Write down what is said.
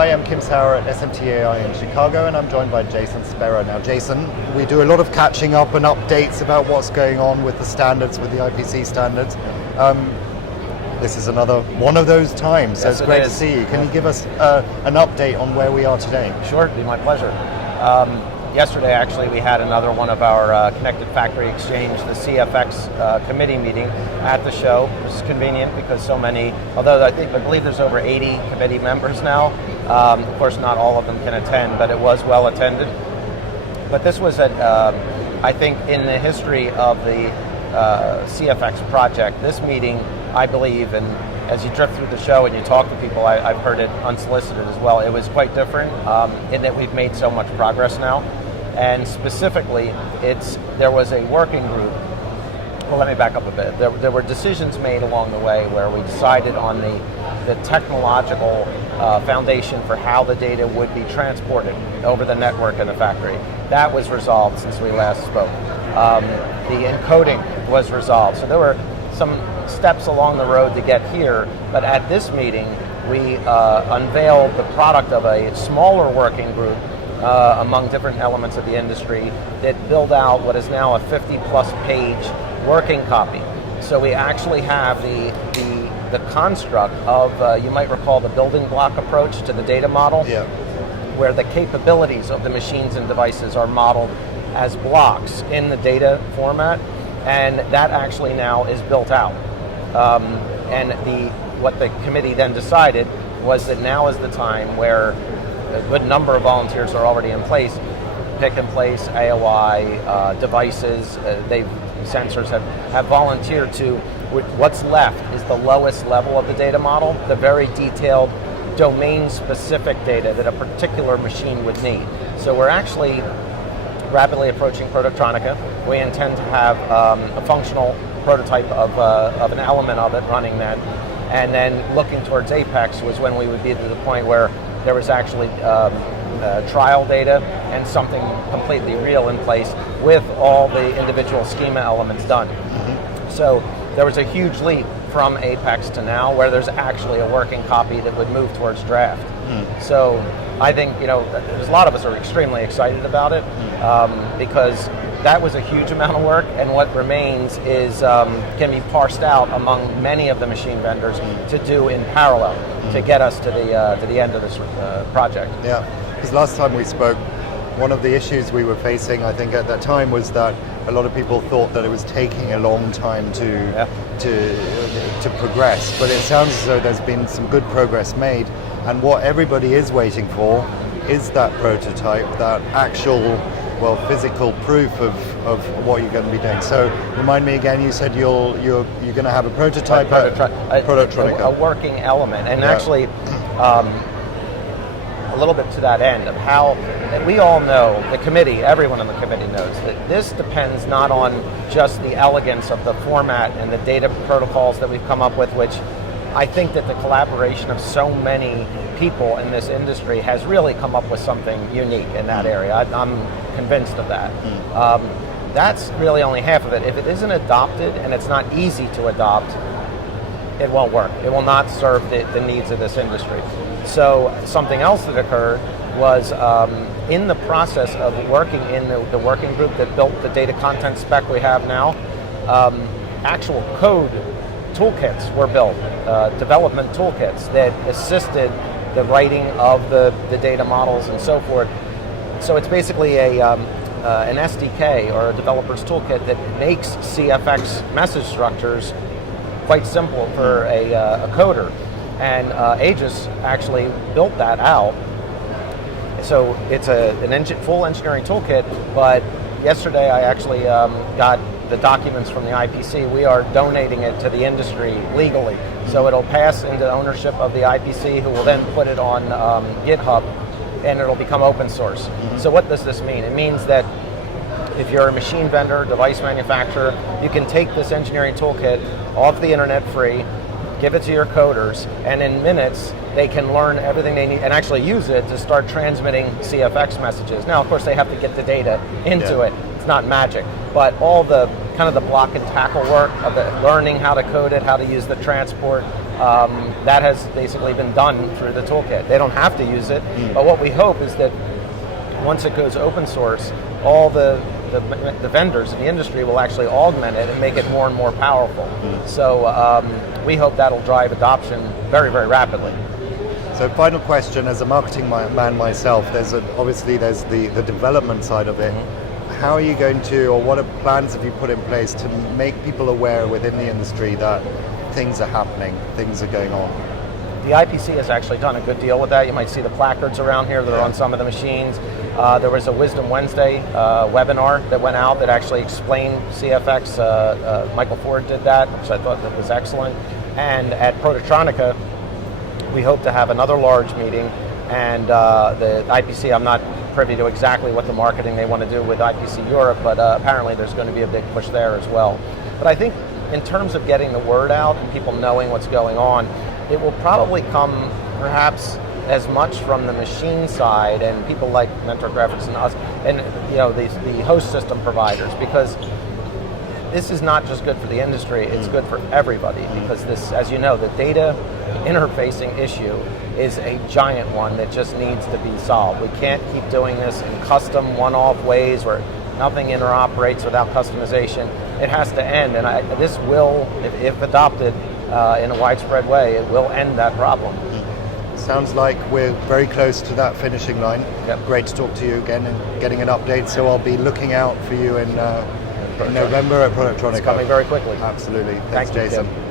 Hi, I'm Kim Sauer at SMTAI in Chicago, and I'm joined by Jason Spera. Now, Jason, we do a lot of catching up and updates about what's going on with the standards, with the IPC standards. This is another one of those times, so it's great to see you. Can you give us an update on where we are today? Sure, it'd be my pleasure. Yesterday, actually, we had another one of our Connected Factory Exchange, the CFX committee meeting at the show. It was convenient because so many, although I believe there's over 80 committee members now. Of course, not all of them can attend, but it was well attended. But this was, I think, in the history of the CFX project, this meeting, I believe, and as you drift through the show and you talk to people, I've heard it unsolicited as well, it was quite different in that we've made so much progress now. And specifically, there was a working group. Well, let me back up a bit. There were decisions made along the way where we decided on the technological foundation for how the data would be transported over the network in the factory. That was resolved since we last spoke. The encoding was resolved. So there were some steps along the road to get here, but at this meeting, we unveiled the product of a smaller working group among different elements of the industry that build out what is now a 50-plus page working copy. So we actually have the construct of, you might recall, the building block approach to the data model, where the capabilities of the machines and devices are modeled as blocks in the data format, and that actually now is built out. And what the committee then decided was that now is the time where a good number of volunteers are already in place, pick and place, AOI, devices, sensors have volunteered to, what's left is the lowest level of the data model, the very detailed domain-specific data that a particular machine would need. So we're actually rapidly approaching Prototronica. We intend to have a functional prototype of an element of it running then, and then looking towards Apex was when we would be to the point where there was actually trial data and something completely real in place with all the individual schema elements done. So there was a huge leap from Apex to now where there's actually a working copy that would move towards draft. So I think, there's a lot of us are extremely excited about it because that was a huge amount of work, and what remains is can be parsed out among many of the machine vendors to do in parallel to get us to the end of this project. Yeah, because last time we spoke, one of the issues we were facing, I think at that time, was that a lot of people thought that it was taking a long time to progress, but it sounds as though there's been some good progress made, and what everybody is waiting for is that prototype, that actual, physical proof of what you're going to be doing. So remind me again, you said you're going to have a prototype at Prototronica. A working element, and actually a little bit to that end of how, and we all know, the committee, everyone on the committee knows that this depends not on just the elegance of the format and the data protocols that we've come up with, which I think that the collaboration of so many people in this industry has really come up with something unique in that area. I'm convinced of that. That's really only half of it. If it isn't adopted, and it's not easy to adopt, it won't work. It will not serve the needs of this industry. So something else that occurred was in the process of working in the working group that built the data content spec we have now, actual code toolkits were built, development toolkits that assisted the writing of the data models and so forth. So it's basically an SDK or a developer's toolkit that makes CFX message structures quite simple for a coder. And Aegis actually built that out. So it's a full engineering toolkit, but yesterday I actually got the documents from the IPC. We are donating it to the industry legally. So it'll pass into ownership of the IPC, who will then put it on GitHub, and it'll become open source. So what does this mean? It means that if you're a machine vendor, device manufacturer, you can take this engineering toolkit off the internet free, give it to your coders, and in minutes they can learn everything they need and actually use it to start transmitting CFX messages. Now, of course, they have to get the data into it. It's not magic, but all the kind of the block and tackle work of the learning how to code it, how to use the transport, that has basically been done through the toolkit. They don't have to use it, but what we hope is that once it goes open source, all the vendors in the industry will actually augment it and make it more and more powerful. So we hope that'll drive adoption very, very rapidly. So final question, as a marketing man myself, obviously there's the development side of it. How are you going to, or what plans have you put in place to make people aware within the industry that things are happening, things are going on? The IPC has actually done a good deal with that. You might see the placards around here that are on some of the machines. There was a Wisdom Wednesday webinar that went out that actually explained CFX. Michael Ford did that, which I thought that was excellent. And at Prototronica, we hope to have another large meeting, and the IPC, I'm not privy to exactly what the marketing they want to do with IPC Europe, but apparently there's going to be a big push there as well. But I think in terms of getting the word out and people knowing what's going on, it will probably come perhaps as much from the machine side and people like Mentor Graphics and us, and the host system providers, because this is not just good for the industry, it's good for everybody, because this, as you know, the data interfacing issue is a giant one that just needs to be solved. We can't keep doing this in custom, one-off ways where nothing interoperates without customization. It has to end, and this will, if adopted in a widespread way, it will end that problem. Sounds like we're very close to that finishing line. Yep. Great to talk to you again and getting an update, so I'll be looking out for you in November at Prototronica. It's coming very quickly. Absolutely. Thanks, Thank you, Jason. Tim.